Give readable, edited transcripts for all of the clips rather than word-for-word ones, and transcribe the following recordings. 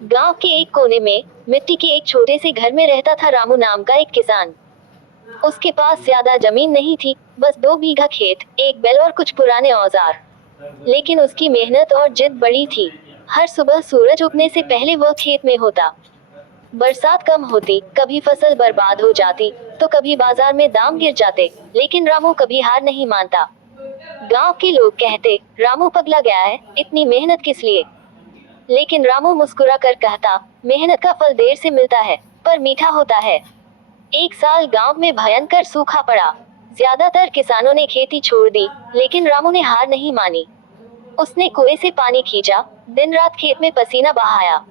गांव के एक कोने में मिट्टी के एक छोटे से घर में रहता था रामू नाम का एक किसान। उसके पास ज्यादा जमीन नहीं थी, बस 2 बीघा खेत, एक बैल और कुछ पुराने औजार। लेकिन उसकी मेहनत और जिद बड़ी थी। हर सुबह सूरज उगने से पहले वह खेत में होता। बरसात कम होती, कभी फसल बर्बाद हो जाती, तो कभी बाजार में दाम गिर जाते, लेकिन रामू कभी हार नहीं मानता। गांव के लोग कहते, रामू पगला गया है, इतनी मेहनत किस लिए। लेकिन रामू मुस्कुरा कर कहता, मेहनत का फल देर से मिलता है, पर मीठा होता है। एक साल गांव में भयंकर सूखा पड़ा। ज्यादातर किसानों ने खेती छोड़ दी, लेकिन रामू ने हार नहीं मानी। उसने कुएं से पानी खींचा, दिन रात खेत में पसीना बहाया।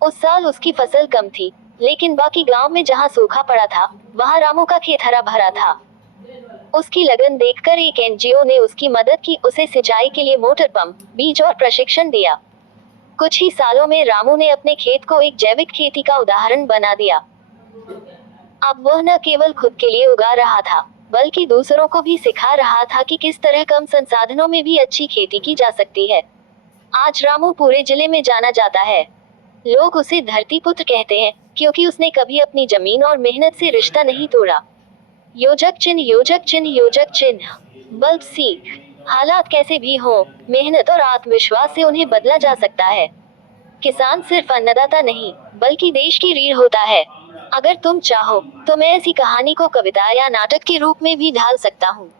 उस साल उसकी फसल कम थी, लेकिन बाकी गांव में जहां सूखा पड़ा था, वहां रामू का खेत हरा भरा था। उसकी लगन देखकर एक एनजीओ ने उसकी मदद की, उसे सिंचाई के लिए मोटर पंप, बीज और प्रशिक्षण दिया। कुछ ही सालों में रामू ने अपने खेत को एक जैविक खेती का उदाहरण बना दिया। अब वह न केवल खुद के लिए उगा रहा था, बल्कि दूसरों को भी सिखा रहा था कि किस तरह कम संसाधनों में भी अच्छी खेती की जा सकती है। आज रामू पूरे जिले में जाना जाता है। लोग उसे धरती पुत्र कहते हैं, क्योंकि उसने कभी अपनी जमीन और मेहनत से रिश्ता नहीं तोड़ा। योजक चिन्ह, योजक चिन्ह, योजक चिन्ह। बल्ब सीख, हालात कैसे भी हो, मेहनत और आत्मविश्वास से उन्हें बदला जा सकता है। किसान सिर्फ अन्नदाता नहीं, बल्कि देश की रीढ़ होता है। अगर तुम चाहो, तो मैं ऐसी कहानी को कविता या नाटक के रूप में भी ढाल सकता हूँ।